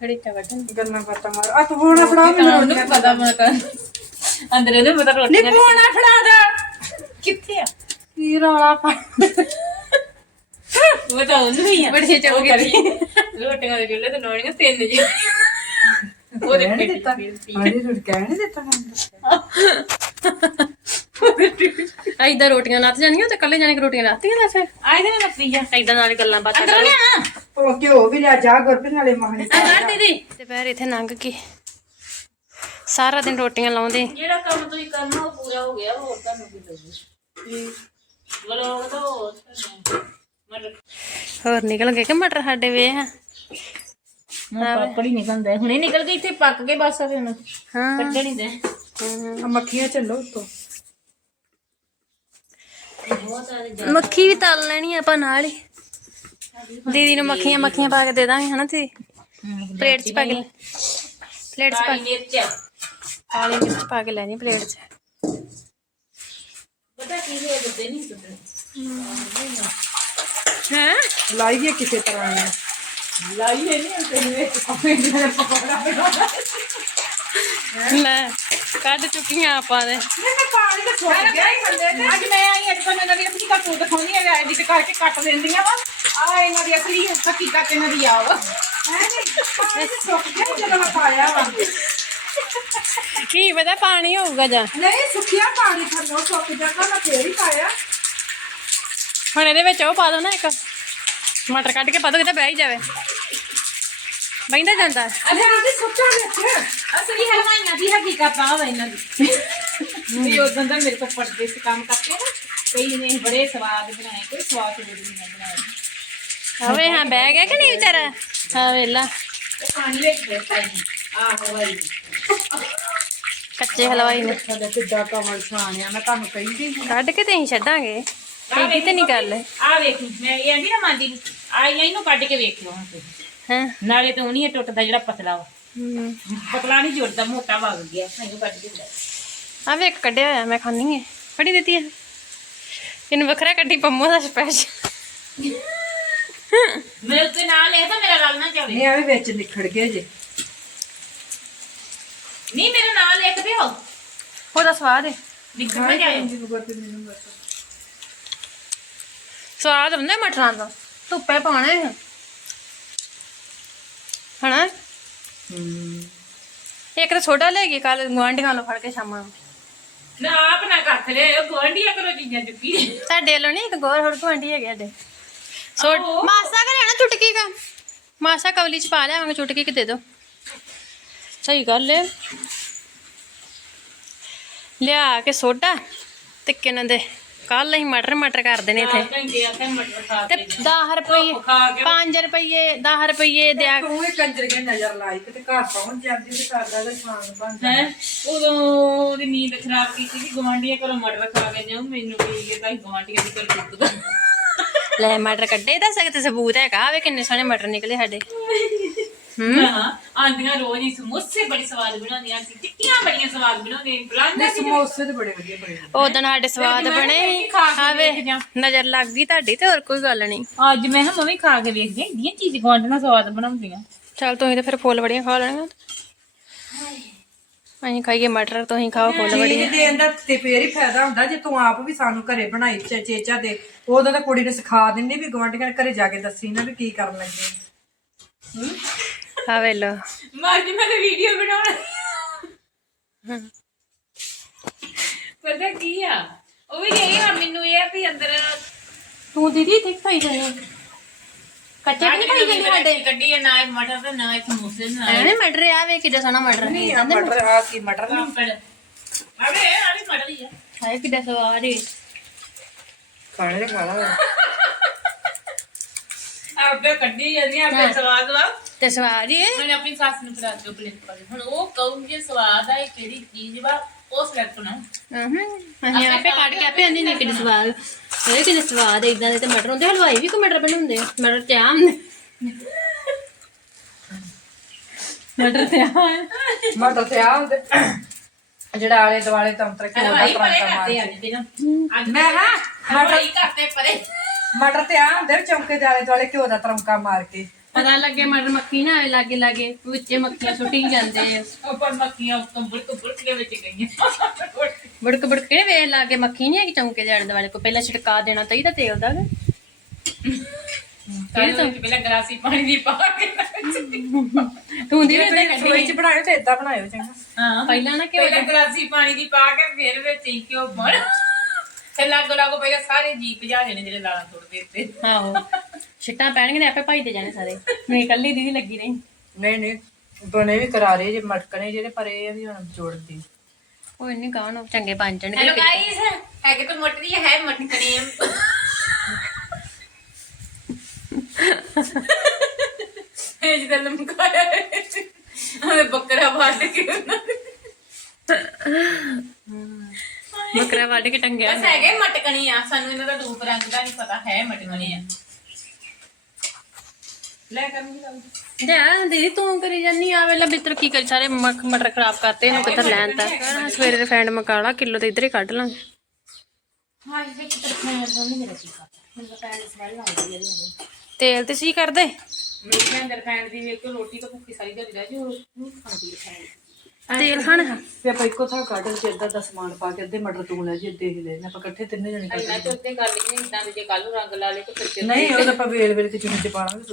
ਖੜੀ ਚਾ ਵੱਟਣ ਗੱਲਾਂ ਬਾਤਾਂ ਮਾਰ। ਆ ਤੂੰ ਪੋਣਾ ਫੜਾ ਮੈਨੂੰ ਰੋਟੀ ਨੀ ਪਤਾ ਮੈਂ ਤਾਂ ਅੰਦਰ ਇਹਨੂੰ ਪਤਾ ਰੋਟੀ ਨਹੀਂ ਪੋਣਾ ਫੜਾ ਦਾ। ਕਿੱਥੇ ਆ? ਕੀ ਰੌਲਾ ਪਾ ਉਹ ਤਾਂ ਉਹਨੂੰ ਹੀ ਆ। ਬੜੀ ਚੌਕ ਗਈ ਰੋਟੀਆਂ ਦੇ ਚੁੱਲ੍ਹੇ ਤੇ ਨੋਣੀਆਂ ਤਿੰਨ ਜੀ। ਉਹਦੇ ਨੀ ਪੇਟ ਦਿੱਤਾ। ਨੀ ਦਿੱਤਾ ਐਦਾਂ ਰੋਟੀਆਂ ਲੱਥ ਜਾਣੀਆਂ ਤੇ ਕੱਲੇ ਜਾਣੇ ਕਿ ਰੋਟੀਆਂ ਲੱਥੀਆਂ ਦੱਸ ਆਏ ਦੇ ਨਾ ਐਦਾਂ ਨਾਲ ਗੱਲਾਂ ਬਾਤਾਂ ਅੰਦਰ ਕਰ। ਲਿਆ। ਉਹ ਘਿਓ ਵੀ ਲਿਆ ਜਾ ਗੁਰਪ੍ਰੀਤ ਨਾਲੇ ਮਾਹਣੀ ਕਰ ਦੀਦੀ। ਤੇ ਪੈਰ ਇੱਥੇ ਲੰਘ ਕੇ? ਸਾਰਾ ਦਿਨ ਰੋਟੀਆਂ ਲਾਉਂਦੇ। ਜਿਹੜਾ ਕੰਮ ਤੁਸੀਂ ਕਰਨਾ ਉਹ ਪੂਰਾ ਹੋ ਗਿਆ ਹੋਰ ਤੁਹਾਨੂੰ ਕੀ ਲੱਗੂ ਹੋਰ ਮਟਰ ਹੋਰ ਨਿਕਲ ਗਏ ਕਿ ਮਟਰ ਸਾਡੇ ਵੇ ਆ? ਪਾਪੜੀ ਨਿਕਲਦਾ ਹੁਣੇ ਨਿਕਲ ਗਈ ਇੱਥੇ ਪੱਕ ਕੇ ਬਸ ਫਿਰ ਉਹਨੂੰ ਹਾਂ। ਕੱਢਣ ਹੀ ਦੇ। ਆ ਮੱਖੀਆਂ ਚੱਲੋ ਉੱਤੋਂ। ਮੱਖੀ ਵੀ ਤਲ ਲੈਣੀ ਆਪਾਂ ਨਾਲ ਹੀ। ਦੀਦੀ ਨੂੰ ਮੱਖੀਆਂ ਮੱਖੀਆਂ ਪਾ ਕੇ ਦੇ ਦਾਂਗੇ ਹਨਾ ਤੇ ਪਲੇਟ 'ਚ ਪਾ ਕੇ ਪਲੇਟ 'ਚ ਪਾ ਕਾਲੀ ਮਿਰਚ। ਕਾਲੀ ਮਿਰਚ ਪਾ ਕੇ ਲੈਣੀ ਪਲੇਟ 'ਚ ਪਤਾ ਕੀ ਹੈ? ਦੱਦੇ ਨਹੀਂ ਸੁਣਦੇ ਹੈ ਲਾਈਏ ਕਿਸੇ ਤਰ੍ਹਾਂ ਨਾਲ ਲਾਈ ਹੈ ਨਹੀਂ ਵਿੱਚ ਕਮੈਂਟ ਦੇ ਪਕੌੜਾ ਲੈ ਕੱਢ ਚੁੱਕੀਆਂ ਆਪਾਂ ਦੇ ਪਾਣੀ ਤਾਂ ਸੁੱਕ ਗਿਆ ਹੀ ਥੱਲੇ ਤੇ। ਅੱਜ ਮੈਂ ਆਈ ਅੱਜ ਤਾਂ ਇਹਨਾਂ ਦੀ ਅਸਲੀ ਕਰਤੂਤ ਦਿਖਾਉਣੀ ਹੈ ਐਡਿਟ ਕਰਕੇ ਕੱਟ ਦਿੰਦੀਆਂ ਵਾ। ਆ ਇਹਨਾਂ ਦੀ ਅਸਲੀ ਹਕੀਕਤ ਇਹਨਾਂ ਦੀ ਆ ਵਾ। ਸੁੱਕ ਗਿਆ ਜਦੋਂ ਮੈਂ ਪਾਇਆ ਵਾ। ਕੀ ਪਤਾ ਪਾਣੀ ਹੋਊਗਾ ਜਾਂ। ਨਹੀਂ ਪਾਣੀ ਥੱਲੋਂ ਸੁੱਕ ਜਾਗਾ ਮੈਂ ਫੇਰ ਹੀ ਪਾਇਆ। ਹੁਣ ਇਹਦੇ ਵਿੱਚ ਉਹ ਪਾ ਦੋ ਨਾ ਇੱਕ। ਮਟਰ ਕੱਢ ਕੇ ਪਾ ਦੋ ਕਿਤੇ ਬਹਿ ਹੀ ਜਾਵੇ। ਬੈਂਦਾ ਜਾਂਦਾ। ਅਰੇ ਆਂਦੀ ਸੁੱਕਾ ਵਿੱਚ ਅਸਲੀ ਹਲਵਾਈਆਂ ਦੀ ਹਕੀਕਤ ਆ ਵਾ ਇਹਨਾਂ ਦੀ। ਵੀ ਉਦੋਂ ਦਾ ਮੇਰੇ ਕੋਲ ਪੜਦੇ ਸੀ ਕੰਮ ਕਰਦੇ ਨਾ ਕਈ ਨੇ ਬੜੇ ਸਵਾਦ ਬਣਾਏ ਕੋਈ ਸਵਾਦ ਨਹੀਂ ਬਣਾਏ। ਆਵੇ ਹਾਂ ਬਹਿ ਗਿਆ ਕਿ ਨਹੀਂ ਵਿਚਾਰਾ? ਹਾਂ ਵੇਲਾ ਪਾਣੀ ਵਿੱਚ ਬੈਠਾ ਆਹ ਹਲਵਾਈ ਕੱਚੇ ਹਲਵਾਈ ਨੇ। ਸਾਡਾ ਕਿੱਦਾਂ ਕਮਲ ਛਾਣਿਆ ਮੈਂ ਤੁਹਾਨੂੰ ਕਹਿੰਦੀ ਕੱਢ ਕੇ ਤੇ ਅਸੀਂ ਛੱਡਾਂਗੇ। ਨਹੀਂ ਗੱਲ। ਆ ਵੇਖ ਮੈਂ ਇਹ ਆਂਦੀ ਨਾ ਮਾਂਦੀ ਨੂੰ ਆ ਇਹਨੂੰ ਕੱਢ ਕੇ ਵੇਖ ਲਓ ਹੁਣ ਤੁਸੀਂ। ਹਾਂ। ਨਾਲੇ ਤੇ ਉਹ ਨਹੀਂ ਟੁੱਟਦਾ ਜਿਹੜਾ ਪਤਲਾ ਵਾ। ਪਤਲਾ ਨਹੀਂ ਜੁੜਦਾ ਮੋਟਾ ਵਗ ਗਿਆ ਇਹਨੂੰ ਕੱਢ ਦਿੰਦਾ ਆ ਵੇ ਇੱਕ ਕੱਢਿਆ ਹੋਇਆ ਮੈਂ ਖਾਣੀ ਹੈ ਫੜੀ ਦਿੱਤੀ ਹੈ ਇਹਨੂੰ ਵੱਖਰਾ ਕੱਢੀ ਪੰਮੋ ਦਾ ਸਪੈਸ਼ਲ ਮੇਰੇ ਉੱਤੇ ਨਾਲ ਲਿਖ ਤਾਂ ਮੇਰਾ ਰਲ ਨਾ ਜਾਵੇ। ਨਹੀਂ ਐਵੇਂ ਵਿੱਚ ਨਿਖੜ ਗਏ ਜੇ। ਨਹੀਂ ਮੇਰਾ ਨਾਂ ਲਿਖ ਦਿਓ। ਉਹਦਾ ਸਵਾਦ ਹੈ ਨਿਕਲ ਨਾ ਜਾਏ ਸਵਾਦ ਹੁੰਦਾ ਮਟਰਾਂ ਦਾ? ਧੁੱਪੇ ਪਾਉਣੇ ਹੈ। ਹਣਾ ਇੱਕ ਤਾਂ ਛੋਟਾ ਲੈ ਗਈ ਕੱਲ ਗੁਆਂਢੀਆਂ ਨੂੰ ਫੜ ਕੇ ਸ਼ਾਮਾਂ ਨੂੰ। ਨਾ ਆਪ ਨਾ ਕੱਖ ਲਿਓ ਗਵਾਂਢੀਆਂ ਕਰੋ ਚੀਜ਼ਾਂ ਚੁੱਕੀ ਸਾਡੇ ਵੱਲੋਂ ਨਹੀਂ ਇੱਕ ਗੋਰ ਹੋਰ ਗੁਆਂਢੀ ਹੈਗੇ ਸਾਡੇ। ਸੋ ਮਾਸਾ ਕਰੇ ਨਾ ਚੁਟਕੀ ਦਾ ਮਾਸਾ ਕਵਲੀ ਚ ਪਾ ਲਿਆਵਾਂਗੇ ਚੁਟਕੀ ਕਿ ਦੇ ਦੋ? ਸਹੀ ਗੱਲ ਹੈ ਲਿਆ ਕੇ ਸੋਡਾ ਤੇ ਕਿਨਾਂ ਦੇ। ਕੱਲ ਅਸੀਂ ਮਟਰ ਮਟਰ ਕਰ ਦੇਣੇ ਇੱਥੇ। ਤੇ ਕੇ 10 ਰੁਪਏ ਖਾ ਕੇ 5 ਰੁਪਏ 10 ਰੁਪਏ ਦਿਆ। ਤੂੰ ਹੀ ਕੰਜਰ ਕੇ ਨਜ਼ਰ ਲਾਈ ਤੇ ਘਰ ਪਹੁੰਚ ਜਾਂਦੀ ਤੇ ਕਰਦਾ ਤੇ ਸ਼ਾਮ ਬਣ ਜਾਂਦੀ। ਹੈ ਉਦੋਂ ਉਹਦੀ ਨੀਂਦ ਖਰਾਬ ਕੀਤੀ ਸੀ ਗਵਾਂਢੀਆਂ ਕੋਲੋਂ ਮਟਰ ਖਾ ਕੇ ਜਾਉ ਮੈਨੂੰ ਕੀ ਕਿ ਤਾਂ ਗਵਾਂਢੀਆਂ ਦੀ ਕਰ ਦੁੱਧ ਲੈ ਮਟਰ ਕੱਢੇ ਦਾ ਸਖਤ ਸਬੂਤ ਹੈਗਾ ਆਵੇ ਕਿੰਨੇ ਸੋਹਣੇ ਮਟਰ ਨਿਕਲੇ ਸਾਡੇ। ਹਾਂ। ਆਂਦੀਆਂ ਰੋਜ਼ ਹੀ ਸਮੋਸੇ ਬੜੀ ਸਵਾਦ ਬਣਾਉਂਦੀਆਂ ਸੀ ਟਿੱਕੀਆਂ ਬੜੀਆਂ ਸਵਾਦ ਬਣਾਉਂਦੀਆਂ ਬੁਲਾਉਂਦੇ ਨਹੀਂ ਸਮੋਸੇ ਤੇ ਬੜੇ ਵਧੀਆ ਬਣੇ ਉਦੋਂ ਸਾਡੇ ਸਵਾਦ ਬਣੇ ਆਵੇ। ਨਜ਼ਰ ਲੱਗ ਗਈ ਤੁਹਾਡੀ ਤੇ ਹੋਰ ਕੋਈ ਗੱਲ ਨਹੀਂ। ਅੱਜ ਮੈਂ ਕਿਹਾ ਮੈਂ ਵੀ ਖਾ ਕੇ ਵੇਖਦੀ ਇੰਡੀਆਂ ਚੀਜ਼ ਗਵਾਂਢਣਾ ਸਵਾਦ ਬਣਾਉਂਦੀਆਂ। ਚਲ ਤੁਸੀਂ ਤੇ ਫਿਰ ਫੁੱਲ ਬੜੀਆਂ ਖਾ ਲੈਣੀਆਂ। ਅਸੀਂ ਖਾਈਏ ਮਟਰ ਤੁਸੀਂ ਖਾਓ ਫੁੱਲ ਬੜੀਆਂ ਚੀਜ਼ ਦੇਣ ਦਾ ਤੇ ਫੇਰ ਹੀ ਫਾਇਦਾ ਹੁੰਦਾ ਜੇ ਤੂੰ ਆਪ ਵੀ ਸਾਨੂੰ ਘਰੇ ਬਣਾਈ ਚੇ- ਚੇਚਾ ਦੇ ਉਦੋਂ ਤਾਂ ਕੁੜੀ ਨੂੰ ਸਿਖਾ ਦਿੰਦੀ ਵੀ ਗਵਾਂਢੀਆਂ ਘਰੇ ਜਾ ਕੇ ਦੱਸੀ ਨਾ ਵੀ ਕੀ ਕਰਨ ਲੱਗੇ। ਆ ਵੇ ਲੋ ਮਾਰ ਜੀ ਮੈਂ ਵੀਡੀਓ ਬਣਾਉਣਾ। ਪਤਾ ਕੀ ਆ? ਉਹ ਵੀ ਇਹ ਆ ਮੈਨੂੰ ਇਹ ਆ ਵੀ ਅੰਦਰ ਤੂੰ ਦੀਦੀ ਇੱਥੇ ਖਾਈ ਜਾਣੀ ਕੱਚੇ ਨਹੀਂ ਖਾਈ ਜਾਣੀ ਸਾਡੇ? ਕੱਢੀ ਨਾ ਇਹ ਮਟਰ ਤੇ ਨਾ ਇਹ ਸਮੋਸੇ ਨਾ ਐਵੇਂ ਮਟਰ ਆ ਵੇ ਕਿੱਡਾ ਸੋਹਣਾ ਮਟਰ ਹੈ ਨਹੀਂ ਆ ਮਟਰ ਆ ਕੀ ਮਟਰ ਨਾ ਪਾਪੜ ਅਰੇ ਆ ਵੀ ਮਟਰ ਹੀ ਆ। ਹਾਏ ਕਿੱਡਾ ਸਵਾਦ ਹੈ ਖਾਣੇ ਦੇ ਖਾਣਾ ਆਪੇ ਕੱਢੀ ਜਾਂਦੀ ਆ ਆਪੇ ਸਵਾਦ ਵਾ। ਤੇ ਸਵਾਦ ਹੀ ਹੈ। ਮੈਂ ਆਪਣੀ ਸੱਸ ਨੂੰ ਬਣਾ ਕੇ ਪਲੇਟ ਪਾ ਹੁਣ ਉਹ ਕਹੂੰਗੀ ਸਵਾਦ ਆ ਇਹ ਕਿਹੜੀ ਚੀਜ਼ ਵਾ ਉਹ ਸਿਲੈਕਟ ਨਾ ਹੂੰ ਅਸੀਂ ਆਪੇ ਕੱਢ ਕੇ ਆਪੇ ਆਂਦੇ ਨੇ ਕਿੱਡੇ ਸਵਾਦ। ਇਹ ਕਿੱਡੇ ਸਵਾਦ ਇਦਾਂ ਦੇ ਤੇ ਮਟਰ ਹੁੰਦੇ ਹਲਵਾਈ ਵੀ ਕੋ ਮਟਰ ਬਣਾਉਂਦੇ ਆ। ਮਟਰ ਤੇ ਆਮ ਨੇ। ਮਟਰ ਤੇ ਆਮ ਮਟਰ ਤੇ ਆ ਹੁੰਦੇ ਜਿਹੜਾ ਆਲੇ ਦੁਆਲੇ ਤੰਤਰ ਕੇ ਉਹਦਾ ਹਲਵਾਈ ਪਰੇ ਤਰਾਂਕਾ ਕਰਦੇ ਆ ਮਾਰ ਜੀ ਨਾ। ਮੈਂ ਹਾਂ ਹਲਵਾਈ ਕਰਤੇ ਪਰੇ। ਮਟਰ ਤੇ ਆ ਹੁੰਦੇ ਚੌਂਕੇ ਦੇ ਆਲੇ ਦੁਆਲੇ ਘਿਓ ਦਾ ਤਰਮਕਾ ਮਾਰ ਕੇ। ਪਤਾ ਲੱਗੇ ਮਟਰ ਮੱਖੀ ਨਾ ਆਵੇ ਲਾਗੇ ਲਾਗੇ ਵਿੱਚੇ ਮੱਖੀਆਂ ਸੁੱਟੀ ਜਾਂਦੇ ਆ। ਉੱਪਰ ਮੱਖੀਆਂ ਉੱਤੋਂ ਬੁੜਕ ਬੁੜਕ ਕੇ ਵਿੱਚ ਗਈਆਂ। ਬੜਕ ਬੜਕ ਕੇ ਵੇਖ ਲਾਗੇ ਮੱਖੀ ਨਹੀਂ ਹੈਗੀ ਚੌਂਕੇ ਦੇ ਆਲੇ ਦੁਆਲੇ ਕੋ ਪਹਿਲਾਂ ਛਿੜਕਾ ਦੇਣਾ ਚਾਹੀਦਾ ਤੇਲ ਦਾ ਕਿਹੜੇ ਤੋਂ ਪਹਿਲਾਂ ਗਲਾਸੀ ਪਾਣੀ ਦੀ ਪਾ ਕੇ ਤੂੰ ਦੀ ਵੀ ਜੇ ਤੁਸੀਂ ਰਸੋਈ ਚ ਬਣਾਇਓ ਤੇ ਇਦਾਂ ਬਣਾਇਓ ਚੰਗਾ। ਹਾਂ। ਪਹਿਲਾਂ ਨਾ ਘਿਓ ਪਹਿਲਾਂ ਗਲਾਸੀ ਪਾਣੀ ਦੀ ਪਾ ਕੇ ਫਿਰ ਵਿੱਚ ਹੀ ਕਿਉਂ ਬਣ ਤੇ ਲਾਗੋ ਲਾਗੋ ਪਹਿਲਾਂ ਸਾਰੇ ਜੀ ਭਜਾ ਦੇਣੇ ਜਿਹੜੇ ਲਾਲਾਂ ਤੁਰਦੇ ਉੱਤੇ ਆਹੋ। ਛਿੱਟਾਂ ਪੈਣਗੀਆਂ ਤੇ ਆਪੇ ਭਾਈ ਜਾਣੇ ਸਾਰੇ। ਮੈਂ ਇਕੱਲੀ ਦੀਦੀ ਲੱਗੀ ਰਹੀ। ਨਹੀਂ ਨਹੀਂ ਬਣੇ ਵੀ ਕਰਾਰੇ ਜੇ ਮਟਕਣੇ ਜਿਹੜੇ ਪਰ ਇਹ ਆ ਵੀ ਹੁਣ ਜੋੜਦੀ। ਉਹ ਇੰਨੀ ਕਾਹਨ ਚੰਗੇ ਬਣ ਹੈਲੋ ਜਾਣਗੇ ਗਾਇਸ ਹੈਗੇ ਤਾਂ ਮਟਰੀ ਹੈ ਮਟਕਣੀ ਇਹ ਜਿਹਦਾ ਲਮਕਾਇਆ। ਹਮੇ ਬੱਕਰਾ ਬਾਟ ਕੇ ਬੱਕਰਾ ਵੱਢ ਕੇ ਟੰਗਿਆ ਬਸ ਹੈਗੇ ਮਟਕਣੀ ਆ। ਸਾਨੂੰ ਇਹਨਾਂ ਦਾ ਰੂਪ ਰੰਗ ਦਾ ਨਹੀਂ ਪਤਾ ਹੈ ਮਟਕਣੀ ਆ। ਲੈ ਕਰਨੀ ਗੱਲ ਤੇ ਆ ਦੀਦੀ ਤੂੰ ਕਰੀ ਜਾਨੀ ਆ ਵੇਲਾ ਬਿੱਤਰ ਕੀ ਕਰੀ ਸਾਰੇ ਮੱਖ ਮਟਰ ਖਰਾਬ ਕਰਤੇ ਇਹਨੂੰ ਕਿੱਧਰ ਲੈਣ ਤਾ? ਸਵੇਰੇ ਰਿਫਾਈਂਡ ਮਕਾਲਾ ਕਿਲੋ ਤੇ ਇੱਧਰ ਹੀ ਕੱਢ ਲਾਂਗੇ। ਹਾਂ ਇਹ ਵਿੱਚ ਤਰਖਾਂ ਦੋਨੇ ਮੇਰਾ ਕੀ ਕਰਦਾ ਮੈਨੂੰ ਤਾਂ ਪੈਣ ਸਮੈਲ ਆਉਂਦੀ ਹੈ ਇਹਦੀ ਤੇਲ ਤੇ ਸੀ ਕਰਦੇ? ਮੇਰੇ ਅੰਦਰ ਫੈਨ ਦੀ ਵੇਖ ਕੇ ਰੋਟੀ ਤਾਂ ਭੁੱਖੀ ਸਾਰੀ ਦਿਹਾੜੀ ਰਹਿ ਜੀ ਉਹ ਨਹੀਂ ਖਾਂਦੀ ਹੈ ਤੇਲ ਖਾਣਾ? ਤੇ ਆਪਾਂ ਇੱਕੋ ਥਾਂ ਕੱਢ ਕੇ ਅੱਧਾ ਦਾ ਸਮਾਨ ਪਾ ਕੇ ਅੱਧੇ ਮਟਰ ਤੂੰ ਲੈ ਜੀ ਅੱਧੇ ਹੀ ਲੈ ਆਪਾਂ ਇਕੱਠੇ ਤਿੰਨੇ ਜਣੇ ਇੰਨਾ ਤੇ ਉੱਤੇ ਕਰ ਲਈ ਇਦਾਂ ਦੇ ਜੇ ਕੱਲ ਨੂੰ ਰੰਗ ਲਾ ਲੇ ਤਾਂ ਫਿਰ ਨਹੀਂ ਉਹ ਤਾਂ ਆਪਾਂ ਵੇਲ ਵੇਲ ਕੇ ਚੁੰਨੀ ਚ ਪਾਵਾਂਗੇ